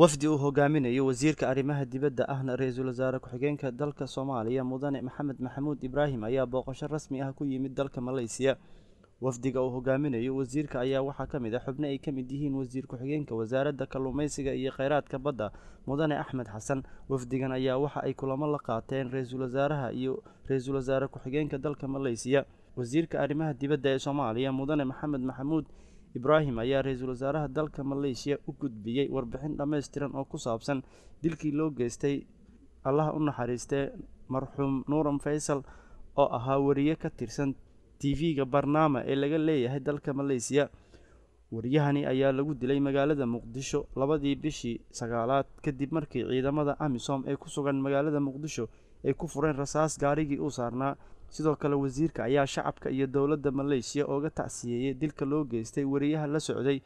wafdi uu hogaaminayo wasiirka arrimaha dibadda ahna ra'iisul wasaare ku-xigeenka dalka Soomaaliya Mudane Maxamed Maxamuud Ibraahim ayaa booqasho rasmi ah ku yimid dalka Malaysia. wafdiga uu hogaaminayo wasiirka ayaa waxaa ka mid ah xubno ay ka mid yihiin wasiir ku-xigeenka wasaaradda kalluumaysiga iyo kheyraadka badda Mudane Axmed Xasan. wafdigan ayaa waxa ay kulamo la qaateen ra'iisul wasaaraha iyo ra'iisul wasaare ku-xigeenka dalka Malaysia. wasiirka arrimaha dibadda ee Soomaaliya Mudane Maxamed Maxamuud Ibraahim ayaa ra'iisul wasaaraha dalka Malaysia u gudbiyay warbixin dhameystiran oo ku saabsan dilkii loo geystay Allah u naxariistay marxuum Nuuran Faysal oo ahaa wariye ka tirsan TV-ga barnaamij ee laga leeyahay dalka Malaysia. wariyahani ayaa lagu dilay magaalada Muqdisho 2 bishii 9 kadib markii ciidamada AMISOM ee ku sugan magaalada Muqdisho ay ku fureen rasaas gaarigii uu saarnaa. sidoo kale wasiirka ayaa shacabka iyo dawladda Malaysia ooga tacsiyay dilka loo geystay wariyaha la socday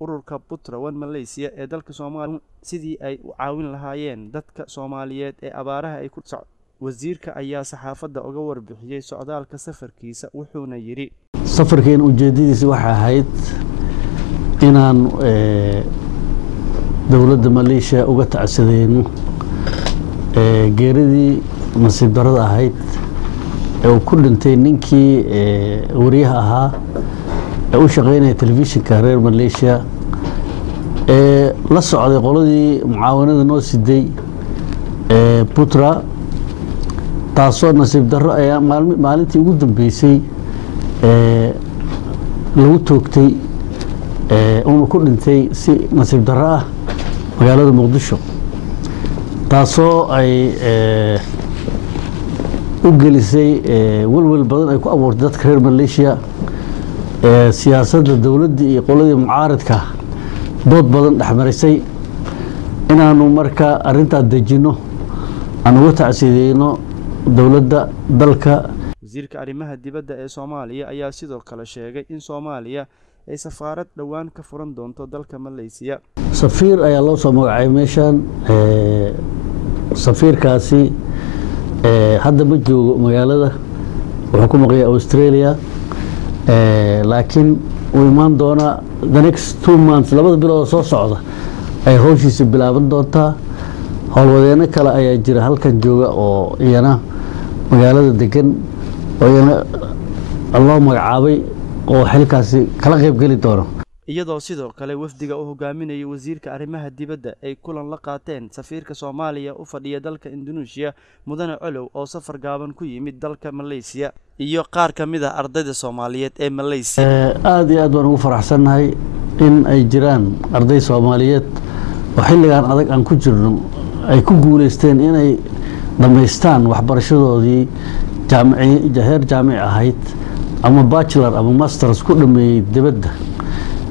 ururka Putrawan Malaysia ee dalka Soomaaliya sidii ay u caawin lahaayeen dadka Soomaaliyeed ee abaaraha ay ku socdaan. wasiirka ayaa saxaafadda uga warbixiyay socdaalka safarkiisa wuxuuna yiri safarkeen ujeedadiisa waxa ahayd inaan dawladda Malaysia uga tacsadeyno geeridii nasiib darrada ahayd ee uu ku dhintay ninkii wariyaha ahaa ee u shaqeynaya telefishinka reer Malaysia ee la socday qoladii mucaawanada noo siday Putra taasoo nasiib darro ayaa maalintii ugu dambeysay lagu toogtay uu ku dhintay si nasiib darro ah magaalada Muqdisho taasoo ay u gelisay walwal badan ay ku abuurtay dadka reer Malaysia siyaasadda dawladda iyo qoladii mucaaradka dood badan dhaxmarisay inaanu marka arinta dejino aan uga tacsiideyno dawladda dalka. wasiirka arrimaha dibadda ee Soomaaliya ayaa sidoo kale sheegay in Soomaaliya ay safaarad dhawaan ka furan doonto dalka Malaysia. safiir ayaa loo soo magacaabay meeshan safiirkaasi hadda ma joogo magaalada wuxuu ku maqan yahay Australia laakiin uu imaan doona the next 2 months labada bilood soo socda ay howshiisa bilaaban doontaa. howlwadeeno kale ayaa jira halkan jooga oo iyana magaalada degan oo iyana Allah magacaabay oo xilkaasi kala qayb gali doono. iyadoo sidoo kale wafdiga uu hogaaminayo wasiirka arrimaha dibadda ay kulan la qaateen safiirka Soomaaliya u fadhiya dalka Indonesia Mudane Colow oo safar gaaban ku yimid dalka Malaysia iyo qaar ka mid ah ardayda Soomaaliyeed ee Malaysia. aad iyo aad baan ugu faraxsanahay in ay jiraan arday Soomaaliyeed oo xilligan adag aan ku jirno ay ku guuleysteen inay dhameystaan waxbarashadoodii jaamici ahayd ama bachelor ama masters ku dhameeyay dibadda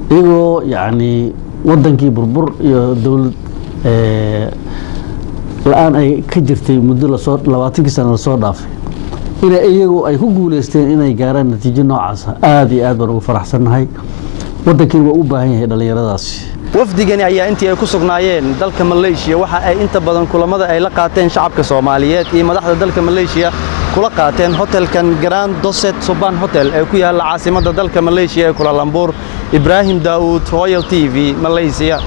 iyagoo yani wadankii burbur iyo dawlad la'aan ay ka jirtay muddo 20 sano soo dhaafay ina iyagu ay ku guuleysteen inay gaaraan natiijo noocaas aad iyo aad baan ugu faraxsanahay. wadankii waa u baahan yahay dhalinyaradaasi. wafdigani ayaa intii ay ku sugnaayeen dalka Malaysia waxa ay inta badan kulamada ay la qaateen shacabka Soomaaliyeed iyo madaxda dalka Malaysia kula qaateen hotelkan Grand Doset Soban Hotel ee ku yaala caasimadda dalka Malaysia ee Kuala Lumpur. Ibrahim Daud, Royal TV, Malaysia.